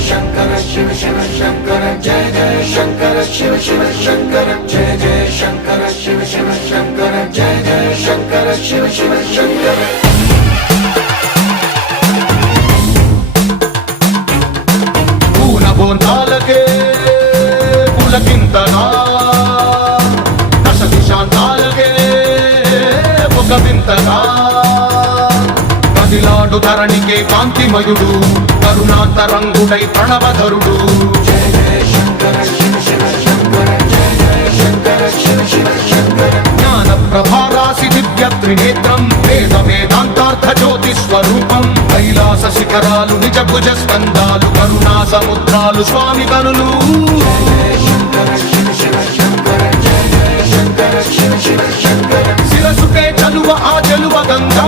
शंकर शिव शिव शंकर जय जय शंकर शिव शिव शंकर जय जय शंकर शिव शिव शंकर जय जय शंकर शिव शिव शंकर పూలకే పులకింతగా దశ దిశాంతాలకే ఒక వింతగా కదిలాడు ధరణికే కాంతిమయుడు కరుణాంతరంగుడై ప్రణవధరుడు जय जय शंकर शिव शिव शंकर जय जय शंकर शिव शिव शंकर జ్ఞాన ప్రభారాసి దివ్య త్రినేత్రం వేద వేదాంతార్థ జ్యోతి స్వరూపం కైలాస శిఖరాలు నిజ భుజ స్కందాలు కరుణా సముద్రాలు స్వామి కనులు శిరసుకే చలువ ఆ జలువ గంగా